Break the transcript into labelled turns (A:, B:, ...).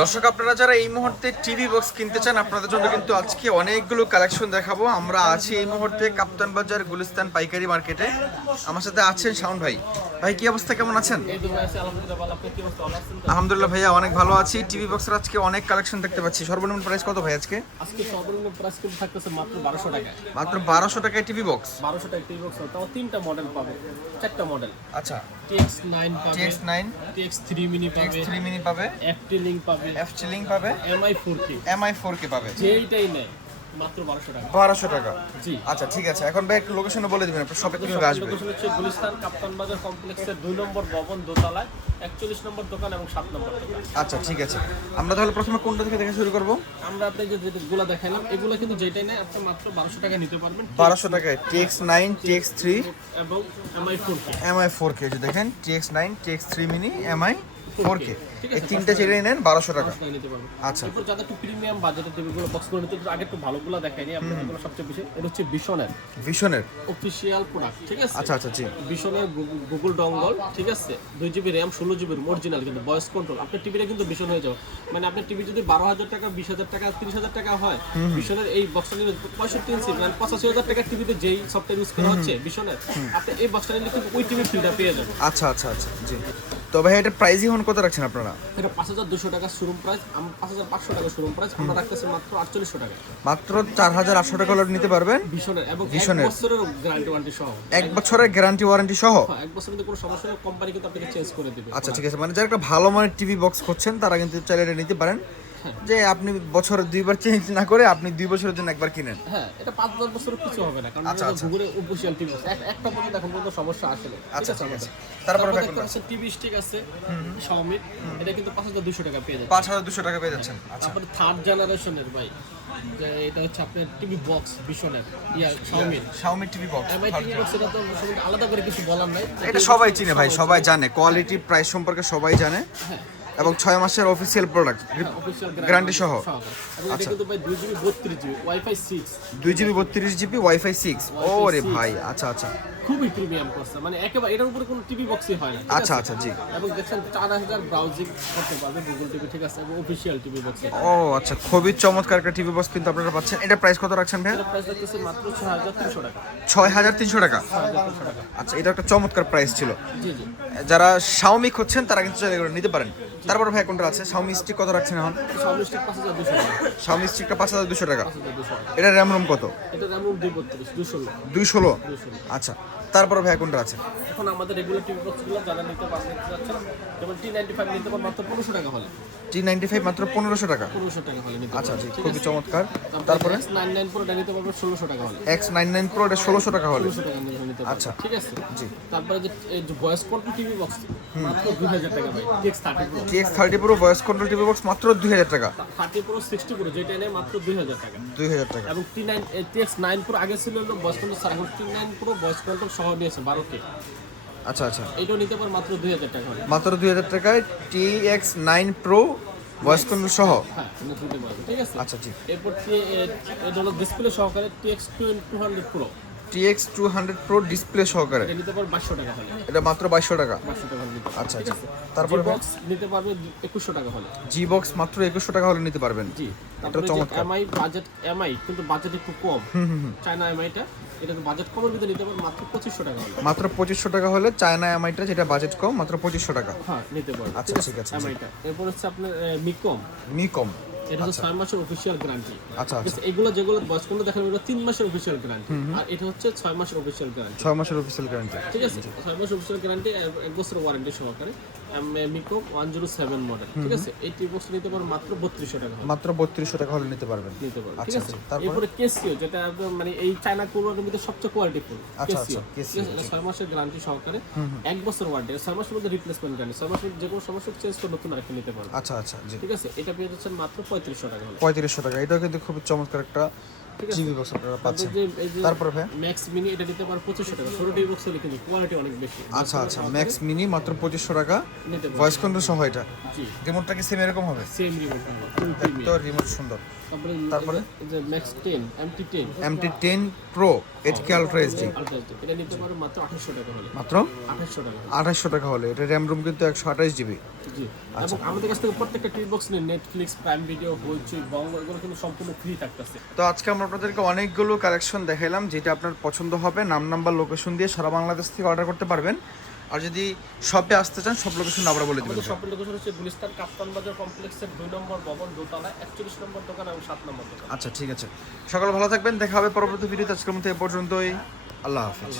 A: দর্শক, আপনারা যারা এই মুহূর্তে টিভি বক্স কিনতে চান, আপনাদের জন্য কিন্তু আজকে অনেকগুলো কালেকশন দেখাবো। আমরা আছি এই মুহূর্তে কাপ্তান বাজার গুলিস্তান পাইকারি মার্কেটে। আমার সাথে আছেন শাওন ভাই। ভাই কি অবস্থা? কেমন আছেন?
B: আলহামদুলিল্লাহ
A: ভাইয়া অনেক ভালো আছি। টিভি বক্সের আজকে অনেক কালেকশন দেখতে পাচ্ছি। সর্বনিম্ন প্রাইস কত ভাই আজকে?
B: আজকে সর্বনিম্ন প্রাইস কিন্তু থাকতেছে মাত্র বারোশো টাকায়।
A: মাত্র বারোশো টাকায় টিভি বক্স
B: বারোশো টাকা টিভি বক্স তাও তিনটা মডেল পাবে। চারটা মডেল
A: আচ্ছা।
B: টিএক্স নাইন পাবে।
A: TX nine
B: TX three mini পাবে।
A: থ্রি মিনি পাবে?
B: এফটি লিঙ্ক পাবে।
A: এফ চিলিং পাবে?
B: ফোর কে
A: পাবে।
B: যেইটাই নেয়। মাত্র বারোশো টাকা। জি।
A: আচ্ছা ঠিক আছে। এখন ভাই একটু লোকেশনে বলে দিবেন আপনার শপে কীভাবে আসবে?
B: লোকেশন হচ্ছে গুলিস্তান কাপ্তান বাজার কমপ্লেক্সের দুই নম্বর ভবন দোতলায় একচল্লিশ নম্বর দোকান এবং সাত নম্বর দোকান।
A: আচ্ছা ঠিক আছে। আমরা তাহলে প্রথমে কোনটা থেকে দেখা শুরু করব?
B: আমরা আপনি যে যেগুলো দেখাইলাম এগুলো কিন্তু যেটাই নেয় আপনি মাত্র বারোশো টাকা নিতে পারবেন।
A: বারোশো টাকায় টিএক্স নাইন টিএক্স থ্রি
B: এবং MI four K
A: MI four K যে দেখেন TX nine TX three mini MI four K এই তিনটে চেড়ে নেন বারোশো টাকা। আচ্ছা।
B: এরপর যাদের একটু প্রিমিয়াম বাজেটের টিভিগুলো বক্স করে নিতে আগে একটু ভালোগুলো দেখাইনি আপনাদের এগুলো সবচেয়ে বেশি এটা হচ্ছে বিশনের
A: ভিশনের
B: অফিসিয়াল প্রোডাক্ট ঠিক আছে?
A: আচ্ছা আচ্ছা জি।
B: বিশনের গুগল ডঙ্গল ঠিক আছে? দুই জিবি র্যাম ষোলো জিবির অরিজিনাল কিন্তু ভয়েস কন্ট্রোল আপনার টিভিটা কিন্তু ভীষণ হয়ে যাবে। মানে আপনার টিভি যদি বারো হাজার টাকা বিশ হাজার টাকা তিরিশ হাজার টাকা হয় ভীষণের এই বক্সটা নিলে পঁয়ষট্টি ইঞ্চি মানে পঁচাশি হাজার টাকার টিভিতে যেই সফটওয়্যার ইউজ করা হচ্ছে ভীষণের আপনি এই বক্সটা নিলে কিন্তু ওই টিভির ফিলটা পেয়ে যাবেন।
A: আচ্ছা আচ্ছা আচ্ছা জি। তো ভাই এটা প্রাইস হন কত রাখছেন আপনারা?
B: এটা পাঁচ হাজার দুশো টাকা শোরুম প্রাইস পাঁচ হাজার পাঁচশো টাকা শোরুম প্রাইস আমরা রাখতেছি মাত্র আটচল্লিশশো টাকা।
A: মাত্র চার হাজার আটশো টাকা লোড নিতে পারবেন?
B: ভীষণের এবং এক
A: ভীষণের।
B: বছরের গ্যারান্টি ওয়ারেন্টি সহ।
A: এক বছরের গ্যারান্টি ওয়ারেন্টি সহ?
B: হ্যাঁ, এক বছরের মধ্যে কোনো সমস্যা হলে কোম্পানি কিন্তু আপনাকে চেঞ্জ করে দেবে।
A: আচ্ছা ঠিক আছে। মানে যারা একটা ভালো মানের টিভি বক্স করছেন তারা কিন্তু চাইলে এটা নিতে পারেন। যে আপনি বছরে দুইবার চেঞ্জ না করে আপনি দুই বছরের জন্য একবার কিনেন।
B: হ্যাঁ এটা পাঁচ দশ বছরের কিছু হবে না কারণ
A: আচ্ছা, আচ্ছা।
B: অফিসিয়াল টিভি আছে। একটা পর্যন্ত এখন পর্যন্ত সমস্যা আসলে
A: আচ্ছা, আছে। তারপরে
B: তারপরে
A: দেখুন
B: আছে টিভি স্টিক আছে Xiaomi এটা কিন্তু পাঁচ হাজার দুশো টাকা পেয়ে যাবে
A: পাঁচ হাজার দুশো টাকা পেয়ে যাচ্ছেন। আচ্ছা।
B: তারপরে থার্ড জেনারেশনের ভাই যে এটা হচ্ছে আপনার TV box yeah Xiaomi
A: TV box
B: MI TV box এটা তো আলাদা করে কিছু বলার নাই।
A: এটা সবাই চিনে ভাই সবাই জানে। কোয়ালিটি প্রাইস সম্পর্কে সবাই জানে।
B: হ্যাঁ।
A: এবং ছয় মাসের অফিসিয়াল প্রোডাক্ট গ্যারান্টি সহ।
B: ভাই দুই জিবি বত্রিশ জিবি ওয়াইফাই সিক্স
A: ও রে ভাই আচ্ছা আচ্ছা।
B: খুবই প্রিমিয়াম করছে মানে একেবারে এটার উপরে কোনো টিভি বক্সই হয় না
A: আচ্ছা আচ্ছা জি।
B: এবং দেখছেন চার হাজার ব্রাউজিং করতে পারবে গুগল টিভি ঠিক আছে? এবং অফিসিয়াল টিভি বক্স
A: ও আচ্ছা খুবই চমৎকার একটা টিভি বক্স কিন্তু আপনারা পাচ্ছেন। এটা প্রাইস কত রাখছেন ভাই
B: এটা প্রাইস দেখতেছে মাত্র ছয় হাজার তিনশো টাকা।
A: ছয় হাজার তিনশো টাকা? আচ্ছা এটা একটা চমৎকার প্রাইস ছিল।
B: জি জি।
A: যারা শাওমি খুঁজছেন তারা কিন্তু চাইলে নিতে পারেন। তারপর ভাই কোনটা আছে? শাওমি স্টিক কত রাখছেন এখন?
B: সবমিস্টিক পাঁচ হাজার দুশো টাকা।
A: শাওমি স্টিকটা পাঁচ হাজার দুশো টাকা। এটা র্যাম রোম কত?
B: এটা যেমন দুই বত্রিশ দুশো
A: দুই ষোলো? আচ্ছা তারপর ভাই কোনটা আছে?
B: এখন আমাদের রেগুলার টিভি বক্সগুলো যারা নিতে পারবেন যেমন টি নাইনটি ফাইভ নিতে পারেন মাত্র পনেরোশো টাকা হলে।
A: টি নাইনটি ফাইভ মাত্র পনেরোশো টাকা?
B: পনেরোশো টাকা হলে
A: আচ্ছা
B: পারবেন
A: খুবই চমৎকার। তারপরে
B: এক্স নাইন নাইন প্রোটা নিতে পারবেন ষোলোশো টাকা হলে।
A: এক্স নাইন নাইন প্রো এটা ষোলোশো টাকা হলে। আচ্ছা।
B: ঠিক আছে?
A: জি।
B: তারপরে যে এই যে ভয়েস কন্ট্রোল টিভি বক্স মাত্র দুই হাজার টাকা ভাই thirty
A: T X thirty pro voice control TV box মাত্র দুই হাজার টাকা।
B: থার্টি প্রো সিক্সটি প্রো যেটা নেয় মাত্র দুই হাজার টাকা।
A: দুই হাজার টাকা।
B: এবং T nine TX nine pro আগে ছিল voice control sir T nine pro voice control সহ নিয়েছে বারো কে
A: আচ্ছা আচ্ছা।
B: এইটাও নিতে পারেন মাত্র দুই হাজার টাকা
A: মাত্র দুই হাজার টাকায় T X nine pro voice control সহ।
B: হ্যাঁ ঠিক আছে?
A: আচ্ছা জি
B: এরপর এটা হলো ডিসপ্লে সহকারে TX two hundred pro
A: T X two hundred pro display সহকারে।
B: এটা নিতে পারবেন বাইশশো টাকা হলে।
A: এটা মাত্র বাইশশো টাকা? আচ্ছা আচ্ছা। তারপরে
B: বক্স নিতে পারবে একুশশো টাকা হলে।
A: জি বক্স মাত্র একুশশো টাকা হলে নিতে পারবেন।
B: জি
A: এটা চমৎকার।
B: এমআই বাজেট এমআই কিন্তু বাজেট একটু কম। চায়না এমআইটা এটা তো বাজেট কমের ভিতরে নিতে পারবেন মাত্র পঁচিশশো টাকা
A: মাত্র পঁচিশশো টাকা হলে চায়না এমআইটা যেটা বাজেট কম মাত্র পঁচিশশো টাকা।
B: হ্যাঁ নিতে পারবেন
A: আচ্ছা, ঠিক আছে।
B: এমআইটা এরপর হচ্ছে আপনার মিকম
A: মি কম
B: এটা হচ্ছে ছয় মাসের অফিসিয়াল গ্যারান্টি
A: আচ্ছা আচ্ছা।
B: এগুলো যেগুলো বয়স্কন্ড দেখেন ওগুলো তিন মাসের অফিসিয়াল গ্যারান্টি আর এটা হচ্ছে ছয় মাসের অফিসিয়াল গ্যারান্টি
A: ছয় মাসের অফিসিয়াল গ্যারান্টি
B: ঠিক আছে? ছয় মাস অফিসিয়াল গ্যারান্টি এক বছর ওয়ারেন্টি সহকারে। মিকো ওয়ান জিরো সেভেন মডেল ঠিক আছে? এই টিপ বক্স নিতে পারবেন মাত্র বত্রিশশো টাকা
A: মাত্র বত্রিশশো টাকা হলে নিতে পারবেন।
B: নিতে পারবেন
A: আচ্ছা,
B: ঠিক আছে?
A: আচ্ছা,
B: এরপরে কেসিও যেটা মানে এই চায়না কুরবানির মধ্যে সবচেয়ে কোয়ালিটিফুল
A: আচ্ছা,
B: কেসিও
A: আচ্ছা,
B: এটা ছয় মাসের গ্যারান্টি সহকারে এক বছর ওয়ারেন্টি ছয় মাসের মধ্যে রিপ্লেসমেন্ট গ্যারান্টি ছয় মাসের যে কোনো সমস্যা চেঞ্জ করে নতুন আরেকটা নিতে পারবেন।
A: আচ্ছা আচ্ছা
B: ঠিক আছে? এটা পেয়ে যাচ্ছেন মাত্র পঁয়ত্রিশশো টাকা
A: পঁয়ত্রিশশো টাকা। এটাও কিন্তু খুব চমৎকার একটা বক্স আপনারা পাচ্ছেন।
B: তারপর
A: ভাই?
B: ম্যাক্স মিনি এটা নিতে পারো পঁচিশশো টাকা। ছোট টিভি বক্স হলে কিন্তু কোয়ালিটি অনেক বেশি।
A: আচ্ছা আচ্ছা ম্যাক্স মিনি মাত্র পঁচিশশো টাকা। ভয়েস কন্ট্রোল সহ এটা।
B: জি।
A: রিমোটটা কি সেম এরকম হবে?
B: সেম রিমোট
A: তো রিমোট সুন্দর।
B: তারপরে যে max ten MT ten
A: MT ten pro HK ultra HD
B: এটা নিতে পারো মাত্র আঠাশশো টাকা হলে।
A: মাত্র?
B: আঠাশশো টাকা। হলে।
A: আঠাশশো টাকা হলে। এটা র্যাম রুম কিন্তু একশো আঠাশ জিবি
B: জি।
A: আচ্ছা।
B: এবং আমাদের কাছ থেকে প্রত্যেকটা টিভি বক্স নিয়ে Netflix prime video Hoichoi Bongo এগুলো কিন্তু সম্পূর্ণ ফ্রি থাকতেছে।
A: তো আজকে আমরা আপনাদেরকে অনেকগুলো কালেকশন দেখাইলাম যেটা আপনার পছন্দ হবে। নাম নাম্বার লোকেশন দিয়ে সারা বাংলাদেশ থেকে অর্ডার করতে পারবেন। আর যদি শপে আসতে চান সব লোকেশন আবার বলে দেবেন।
B: শপের লোকেশন হচ্ছে গুলিস্তান কাপ্তান বাজার কমপ্লেক্সের দুই নম্বর ভবন দোতলা একচল্লিশ নম্বর দোকান এবং সাত নম্বর দোকান।
A: আচ্ছা ঠিক আছে। সকাল ভালো থাকবেন দেখা হবে পরবর্তী ভিডিওতে। আজকের মতো এ পর্যন্তই। আল্লাহ হাফিজ।